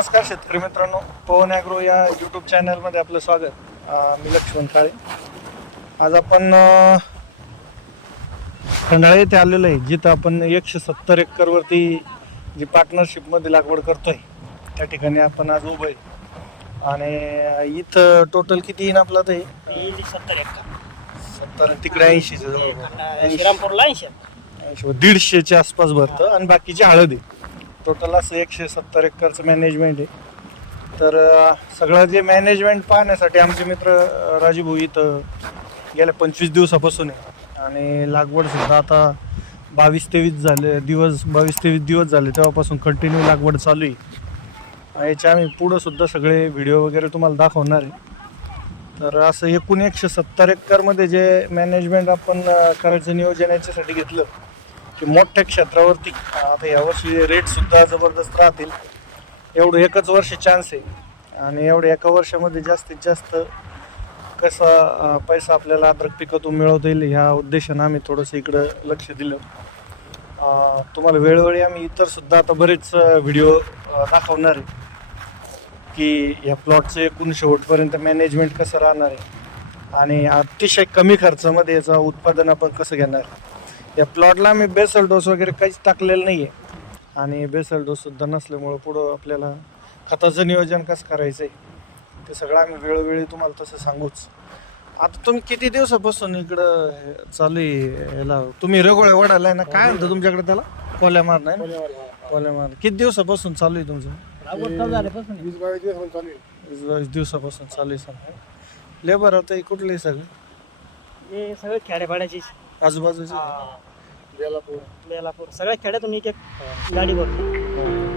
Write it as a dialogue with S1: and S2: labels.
S1: नमस्कार शेतकरी मित्रांनो. पवन ॲग्रो या यूट्यूब चॅनलमध्ये आपलं स्वागत. मी लक्ष्मण काळे. आज आपण खंडाळा येथे आलेलो आहे जिथं आपण एकशे सत्तर एकरवरती जी पार्टनरशिपमध्ये लागवड करतोय त्या ठिकाणी आपण आज उभं आहे. आणि इथं टोटल किती येईन आपलं ते?
S2: सत्तर एकर.
S1: सत्तर तिकडे ऐंशीचं जवळ
S2: श्रीरामपूरला ऐंशी
S1: ऐंशी दीडशेच्या आसपास भरतं. आणि बाकीची हळद आहे. टोटल असं एकशे सत्तर एकरचं मॅनेजमेंट आहे. तर सगळं जे मॅनेजमेंट पाहण्यासाठी आमचे मित्र राजीभाऊ इथं गेल्या पंचवीस दिवसापासून आहे. आणि लागवडसुद्धा आता बावीस तेवीस झाले दिवस बावीस तेवीस दिवस झाले तेव्हापासून कंटिन्यू लागवड चालू आहे. याच्या आम्ही पुढंसुद्धा सगळे व्हिडिओ वगैरे तुम्हाला दाखवणार आहे. तर असं एकूण एकशे सत्तर एकरमध्ये जे मॅनेजमेंट आपण करायचं नियोजन याच्यासाठी घेतलं. की मोठ्या क्षेत्रावरती आता यावर्षी रेटसुद्धा जबरदस्त राहतील. एवढं एकच वर्ष चान्स आहे. आणि एवढ्या एका वर्षामध्ये जास्तीत जास्त कसा पैसा आपल्याला अद्रक पिकातून मिळवता येईल ह्या उद्देशानं आम्ही थोडंसं इकडं लक्ष दिलं. तुम्हाला वेळोवेळी आम्ही इतरसुद्धा आता बरेच व्हिडिओ दाखवणार आहे. की या प्लॉटचं एकूण शेवटपर्यंत मॅनेजमेंट कसं राहणार आहे. आणि अतिशय कमी खर्चामध्ये याचं उत्पादन आपण कसं घेणार? आहे या प्लॉटला आम्ही बेसल डोस वगैरे काहीच टाकलेलं नाही आहे आणि बेसल डोस सुद्धा नसल्यामुळं पुढं आपल्याला खताचं नियोजन कसं करायचं आहे ते सगळं आम्ही वेळोवेळी तुम्हाला तसं सांगूच. आता तुम्ही किती दिवसापासून इकडं हे चालू आहे याला? तुम्ही रगोळ्या वडाला ना काय म्हणतं तुमच्याकडे त्याला? कोल्या मार नाही ना? कोल्या मार किती दिवसापासून चालू आहे तुमचं?
S3: वीस बावीस दिवस चालू आहे.
S1: वीस बावीस दिवसापासून चालू आहे सर लेबर आता हे कुठले सगळे?
S2: हे सगळे खेड्यापाड्याची
S1: आजूबाजूचे?
S3: बेलापूर.
S2: बेलापूर. सगळ्या खेड्यातून एक एक गाडी बघतो. हो.